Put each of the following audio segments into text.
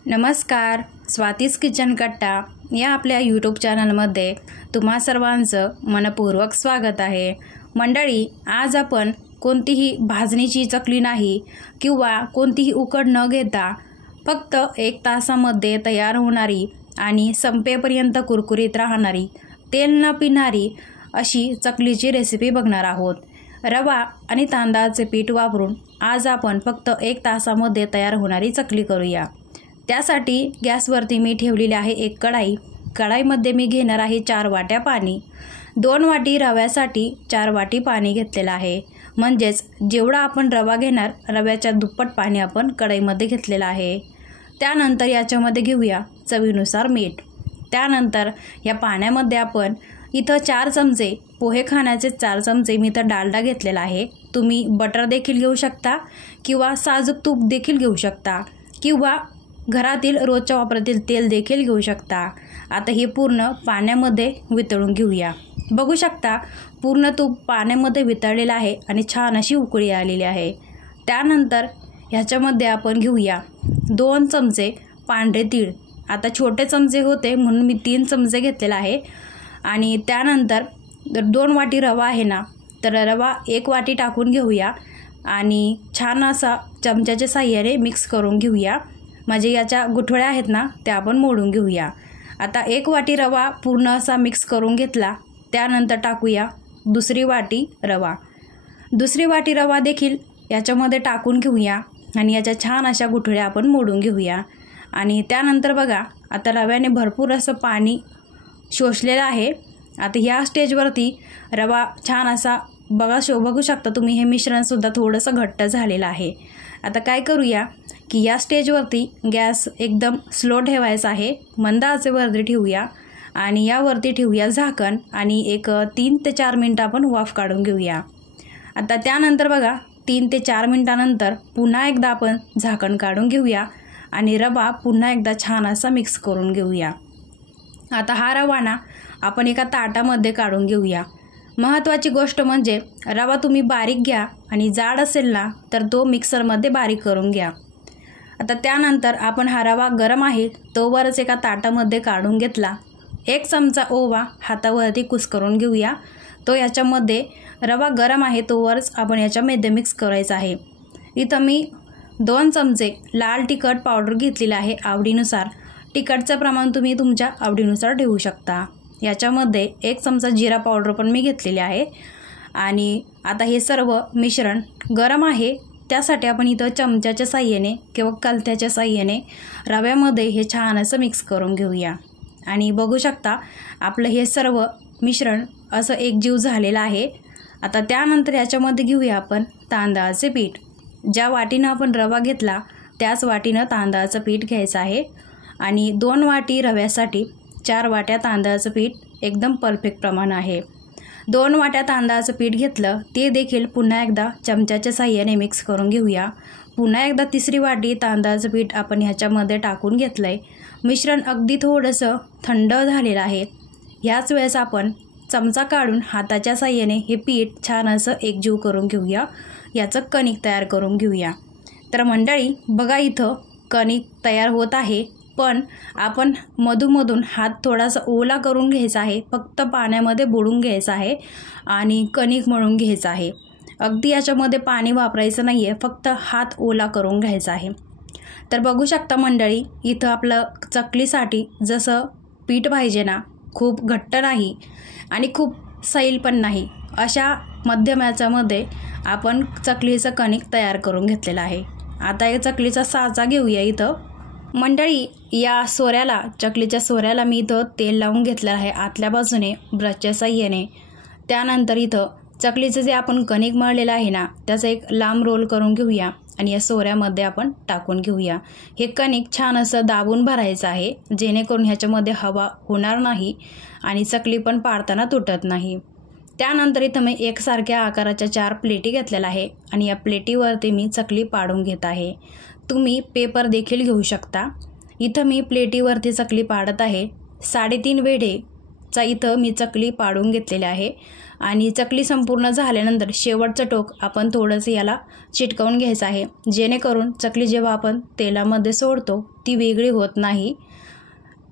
नमस्कार, स्वातीज किचन कट्टा या आपल्या यूट्यूब चॅनलमध्ये तुम्हा सर्वांचं मनपूर्वक स्वागत आहे। मंडळी, आज आपण कोणतीही भाजणीची चकली नाही किंवा कोणतीही उकड न घेता फक्त 1 तासामध्ये तयार होणारी आणि संपेपर्यंत कुरकुरीत राहणारी, तेल न पिणारी अशी चकलीची रेसिपी बघणार आहोत। रवा आणि तांदळाचे पीठ वापरून आज आपण फक्त 1 तासामध्ये तयार होणारी चकली करूया। त्यासाठी गॅसवरती मी ठेवलेली आहे एक कढाई। कढाईमध्ये मी घेणार आहे 4 वाट्या पाणी। 2 वाटी रव्यासाठी 4 वाटी पाणी घेतलेलं आहे। म्हणजेच जेवढा आपण रवा घेणार रव्याच्या दुप्पट पाणी आपण कढईमध्ये घेतलेलं आहे। त्यानंतर याच्यामध्ये घेऊया चवीनुसार मीठ। त्यानंतर या पाण्यामध्ये आपण इथं 4 चमचे पोहे खाण्याचे 4 चमचे मी इथं डालडा घेतलेला आहे। तुम्ही बटर देखील घेऊ शकता किंवा साजूक तूप देखील घेऊ शकता किंवा घरातील रोजच्या वापरातील तेल देखील घेऊ शकता। आता हे पूर्ण पाण्यामध्ये वितळून घेऊया। बघू शकता पूर्ण तूप पाण्यामध्ये वितळलेलं आहे आणि छान अशी उकळी आलेली आहे। त्यानंतर ह्याच्यामध्ये आपण घेऊया 2 चमचे पांढरे तीळ। आता छोटे चमचे होते म्हणून मी 3 चमचे घेतलेला आहे। आणि त्यानंतर 2 वाटी रवा आहे ना, तर रवा 1 वाटी टाकून घेऊया आणि छान असा चमच्याच्या साहाय्याने मिक्स करून घेऊया। म्हणजे याच्या गुठळ्या आहेत ना त्या आपण मोडून घेऊया। आता 1 वाटी रवा पूर्ण असा मिक्स करून घेतला। त्यानंतर टाकूया दुसरी वाटी रवा। दुसरी वाटी रवा देखील याच्यामध्ये टाकून घेऊया आणि याच्या छान अशा गुठळ्या आपण मोडून घेऊया। आणि त्यानंतर बघा आता रव्याने भरपूर असं पाणी शोषलेलं आहे। आता ह्या स्टेजवरती रवा छान असा बघू शकता तुम्ही, हे मिश्रणसुद्धा थोडंसं घट्ट झालेलं आहे। आता काय करूया की या स्टेजवरती गॅस एकदम स्लो ठेवायचा आहे, मंद आचेवरती ठेवूया आणि यावरती ठेवूया झाकण आणि एक 3 ते 4 मिनटं आपण वाफ काढून घेऊया। आता त्यानंतर बघा 3 ते 4 मिनटानंतर पुन्हा एकदा आपण झाकण काढून घेऊया आणि रवा पुन्हा एकदा छान असा मिक्स करून घेऊया। आता हा रवा ना आपण एका ताटामध्ये काढून घेऊया। महत्त्वाची गोष्ट म्हणजे रवा तुम्ही बारीक घ्या आणि जाड असेल ना तर तो मिक्सरमध्ये बारीक करून घ्या। आता त्यानंतर आपण हा रवा गरम आहे तोवरच एका ताटामध्ये काढून घेतला। 1 चमचा ओवा हातावरती कुस्करून घेऊया। तो याच्यामध्ये रवा गरम आहे तोवरच आपण याच्यामध्ये मिक्स करायचा आहे। इथं मी 2 चमचे लाल तिखट पावडर घेतलेला आहे आवडीनुसार। तिखटचं प्रमाण तुम्ही तुमच्या आवडीनुसार ठेवू शकता। याच्यामध्ये 1 चमचा जिरा पावडर पण मी घेतलेली आहे। आणि आता हे सर्व मिश्रण गरम आहे त्यासाठी आपण इथं चमच्याच्या साहाय्याने किंवा कलथ्याच्या साहाय्याने रव्यामध्ये हे छान असं मिक्स करून घेऊया। आणि बघू शकता आपलं हे सर्व मिश्रण असं एकजीव झालेलं आहे। आता त्यानंतर याच्यामध्ये घेऊया आपण तांदळाचे पीठ। ज्या वाटीनं आपण रवा घेतला त्याच वाटीनं तांदळाचं पीठ घ्यायचं आहे। आणि 2 वाटी रव्यासाठी 4 वाट्या तांदळाचं पीठ एकदम परफेक्ट प्रमाण आहे। 2 वाट्या तांदळाचं पीठ घेतलं ते देखील पुन्हा एकदा चमच्याच्या साहाय्याने मिक्स करून घेऊया। पुन्हा एकदा 3री वाटी तांदळाचं पीठ आपण ह्याच्यामध्ये टाकून घेतलं आहे। मिश्रण अगदी थोडंसं थंड झालेलं आहे। ह्याच वेळेस आपण चमचा काढून हाताच्या साहाय्याने हे पीठ छान असं एकजीव करून घेऊया, याचं कणिक तयार करून घेऊया। तर मंडळी बघा इथं कणिक तयार होत आहे, पण आपण मधून हात थोडासा ओला करून घ्यायचा आहे। फक्त पाण्यामध्ये बुडून घ्यायचा आहे आणि कणिक मळून घ्यायचं आहे। अगदी याच्यामध्ये पाणी वापरायचं नाही आहे, फक्त हात ओला करून घ्यायचा आहे। तर बघू शकता मंडळी इथं आपलं चकलीसाठी जसं पीठ पाहिजे ना, खूप घट्ट नाही आणि खूप सैल पण नाही, अशा मध्यम याच्यामध्ये आपण चकलीचं कणिक तयार करून घेतलेलं आहे। आता या चकलीचा साचा घेऊया। इथं मंडळी या सोऱ्याला, चकलीच्या सोऱ्याला मी इथं तेल लावून घेतलं आहे आतल्या बाजूने ब्रशच्या साहाय्याने। त्यानंतर इथं चकलीचं जे आपण कणिक मळलेलं आहे ना त्याचा एक लांब रोल करून घेऊया आणि या सोऱ्यामध्ये आपण टाकून घेऊया। हे कणिक छान असं दाबून भरायचं आहे जेणेकरून ह्याच्यामध्ये हवा होणार नाही आणि चकली पण पाडताना तुटत नाही। त्यानंतर इथं मी एकसारख्या आकाराच्या 4 प्लेटी घेतलेल्या आहे आणि या प्लेटीवरती मी चकली पाडून घेत आहे। तुम्ही पेपर देखील घेऊ शकता। इथं मी प्लेटीवरती चकली पाडत आहे। 3.5 वेढे चा इथं मी चकली पाडून घेतलेली आहे आणि चकली संपूर्ण झाल्यानंतर शेवटचं टोक आपण थोडंसं याला चिटकवून घ्यायचं आहे, जेणेकरून चकली जेव्हा आपण तेलामध्ये सोडतो ती वेगळी होत नाही।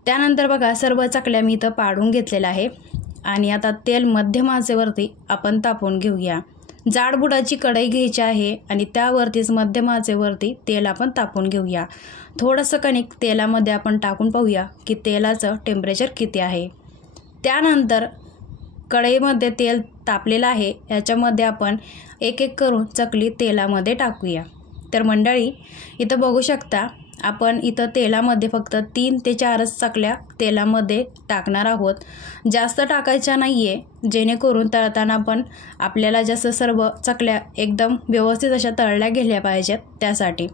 त्यानंतर बघा सर्व चकल्या मी इथं पाडून घेतलेल्या आहे आणि आता तेल मध्यम आचेवरती आपण तापवून घेऊया। जाडबुडाची कढई घ्यायची आहे आणि त्यावरतीच मध्यम आचेवरती तेल आपण तापवून घेऊया। थोडंसं कणिक तेलामध्ये आपण टाकून पाहूया की तेलाचं टेम्परेचर किती आहे। त्यानंतर कढईमध्ये तेल तापलेलं आहे, याच्यामध्ये आपण एक एक करून चकली तेलामध्ये टाकूया। तर मंडळी इथं बघू शकता आपण इथं तेलामध्ये फक्त 3 ते 4च चकल्या तेलामध्ये टाकणार आहोत, जास्त टाकायच्या नाही आहे, जेणेकरून तळताना पण आपल्याला जसं सर्व चकल्या एकदम व्यवस्थित अशा तळल्या गेल्या पाहिजेत त्यासाठी।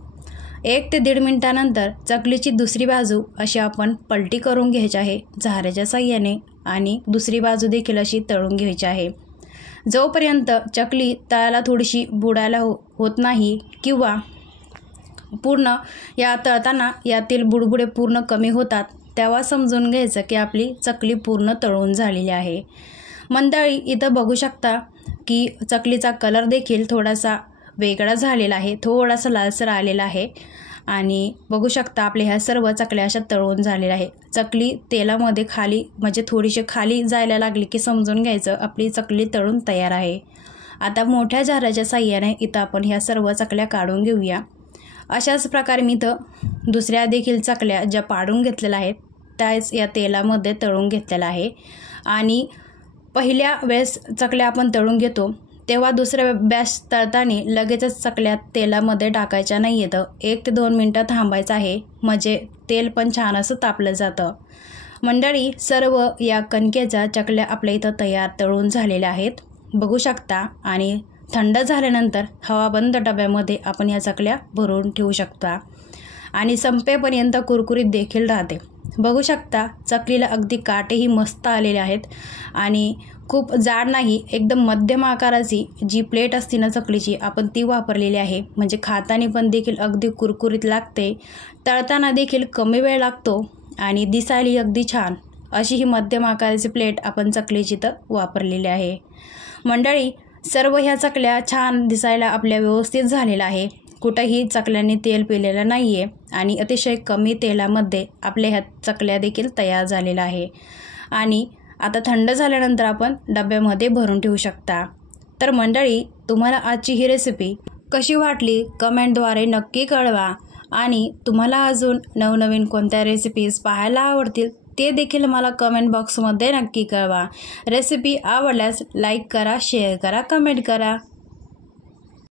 1 ते 1.5 मिनिटानंतर चकलीची दुसरी बाजू अशी आपण पलटी करून घ्यायची आहे झाऱ्याच्या साहाय्याने आणि दुसरी बाजू देखील अशी तळून घ्यायची आहे। जोपर्यंत चकली तळाला थोडीशी बुडायला होत नाही किंवा पूर्ण या तळताना यातील बुडबुडे पूर्ण कमी होतात, तेव्हा समजून घ्यायचं की आपली चकली पूर्ण तळून झालेली आहे। मंडळी इथं बघू शकता की चकलीचा कलर देखील थोडासा वेगळा झालेला आहे, थोडासा लालसर आलेला आहे आणि बघू शकता आपल्या ह्या सर्व चकल्या अशा तळून झालेल्या आहे। चकली तेलामध्ये खाली म्हणजे थोडीशी खाली जायला लागली की समजून घ्यायचं आपली चकली तळून तयार आहे। आता मोठ्या झाऱ्याच्या साहाय्याने इथं आपण ह्या सर्व चकल्या काढून घेऊया। अशाच प्रकारे मी इथं दुसऱ्या देखील चकल्या ज्या पाडून घेतलेल्या आहेत त्याच या तेलामध्ये तळून घेतलेल्या आहे आणि पहिल्या वेळेस चकल्या आपण तळून घेतो तेव्हा दुसऱ्या बॅच तळताना लगेचच चकल्या तेलामध्ये टाकायच्या नाही आहेत, 1 ते 2 मिनटं थांबायचं आहे, म्हणजे तेल पण छान असं तापलं जातं। मंडळी सर्व या कणकेच्या चकल्या आपल्या इथं तयार तळून झालेल्या आहेत बघू शकता आणि थंड झाल्यानंतर हवाबंद डब्यामध्ये आपण या चकल्या भरून ठेवू शकता आणि संपेपर्यंत कुरकुरीत देखील राहते। बघू शकता चकलीला अगदी काटेही मस्त आलेले आहेत आणि खूप जाड नाही, एकदम मध्यम आकाराची जी प्लेट असते ना चकलीची आपण ती वापरलेली आहे, म्हणजे खाताना पण देखील अगदी कुरकुरीत लागते, तळताना देखील कमी वेळ लागतो आणि दिसायला अगदी छान अशी ही मध्यम आकाराची प्लेट आपण चकलीची तर वापरलेली आहे। मंडळी सर्व ह्या चकल्या छान दिसायला आपल्या व्यवस्थित झालेल्या आहे, कुठंही चकल्यांनी तेल पिलेलं नाही आहे आणि अतिशय कमी तेलामध्ये आपल्या ह्या चकल्या देखील तयार झालेल्या आहे आणि आता थंड झाल्यानंतर आपण डब्यामध्ये भरून ठेवू शकता। तर मंडळी तुम्हाला आजची ही रेसिपी कशी वाटली कमेंटद्वारे नक्की कळवा आणि तुम्हाला अजून नवनवीन कोणत्या रेसिपीज पाहायला आवडतील ते देखील मला कमेंट बॉक्समध्ये नक्की कळवा। रेसिपी आवडल्यास लाईक करा, शेअर करा, कमेंट करा।